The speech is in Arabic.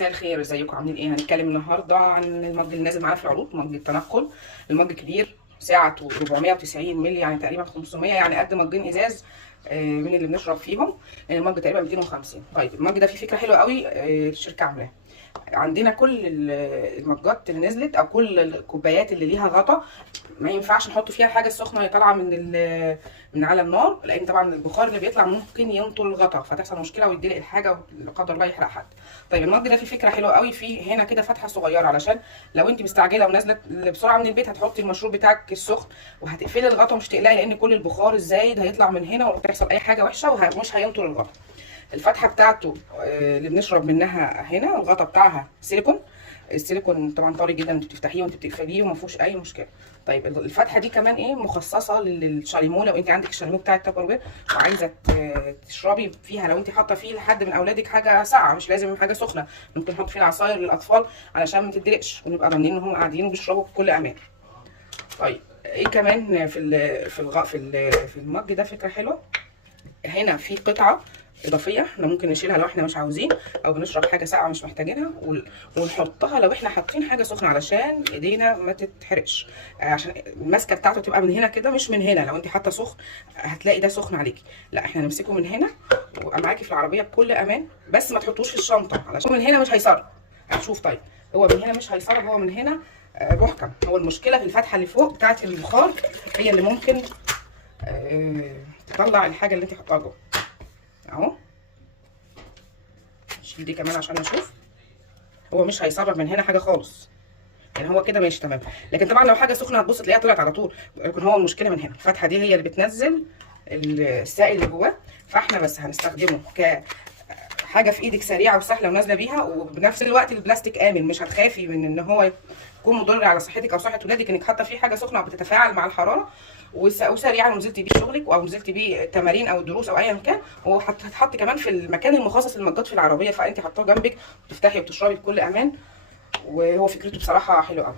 مساء الخير، ازيكم عاملين ايه؟ هنتكلم النهارده عن المج اللي نازل معانا في العروض، مج التنقل. المج كبير، سعته 490 مللي، يعني تقريبا 500، يعني قد مجين ازاز من اللي بنشرب فيهم. المج تقريبا 250. طيب المج ده فيه فكره حلوه قوي الشركه عاملاها. عندنا كل المجات اللي نزلت او كل الكوبايات اللي ليها غطا ما ينفعش نحط فيها الحاجه السخنه طالعه من على النار، لان طبعا البخار اللي بيطلع ممكن ينطر الغطا فتحصل مشكله ويدلق الحاجه ولا قدر الله يحرق حد. طيب المج ده فيه فكره حلوه قوي، فيه هنا كده فتحه صغيره علشان لو انت مستعجله ونازله بسرعه من البيت هتحطي المشروب بتاعك السخن وهتقفلي الغطا ومش تقلقي، لان كل البخار الزايد هيطلع من هنا وتحصل اي حاجه وحشه ومش هينطر الغطا. الفتحه بتاعته اللي بنشرب منها هنا الغطا بتاعها سيليكون. السيليكون طبعا طري جدا، انت بتفتحيه وانت بتقفليه وما فيهوش اي مشكله. طيب الفتحه دي كمان ايه مخصصه للشاليمو، لو انت عندك الشاليمو بتاع التابر وعايزه تشربي فيها، لو انت حاطه فيه لحد من اولادك حاجه ساقعه، مش لازم حاجه سخنه، ممكن نحط فيه العصاير للاطفال علشان ما تدلقش ونبقى ضامنين ان هم قاعدين وبيشربوا بكل امان. طيب ايه كمان في المج ده فكره حلوه، هنا في قطعه اضافيه احنا ممكن نشيلها لو احنا مش عاوزين، او بنشرب حاجه ساقعه مش محتاجينها ونحطها لو احنا حاطين حاجه سخنه علشان ايدينا ما تتحرقش، عشان الماسكه بتاعته تبقى من هنا كده مش من هنا. لو انت حاطه سخن هتلاقي ده سخن عليكي، لا احنا نمسكه من هنا ويبقى معاكي في العربيه بكل امان، بس ما تحطوش في الشنطه علشان من هنا مش هيسرب. هنشوف. طيب هو من هنا مش هيسرب، هو من هنا محكم. هو المشكله في الفتحه اللي فوق بتاعه البخار هي اللي ممكن تطلع الحاجه اللي انت حطاها جوه. اهو نشيل دي كمان عشان نشوف. هو مش هيسرب من هنا حاجه خالص، يعني هو كده ماشي تمام. لكن طبعا لو حاجه سخنه هتبص تلاقيها طلعت على طول، لكن هو المشكله من هنا الفتحه دي هي اللي بتنزل السائل اللي جواه. فاحنا بس هنستخدمه كحاجه في ايدك سريعه وسهله ونازله بيها، وبنفس الوقت البلاستيك امن، مش هتخافي من ان هو يكون مضر على صحتك او صحه ولادك انك حاطه فيه حاجه سخنه او بتتفاعل مع الحراره. وسريعا ونزلتي بيه شغلك او نزلتي بيه التمارين او الدروس او ايا كان، وهتتحط كمان في المكان المخصص للمجات في العربيه، فانت حاطاه جنبك وتفتحي وتشربي بكل امان. وهو فكرته بصراحه حلوه قوي.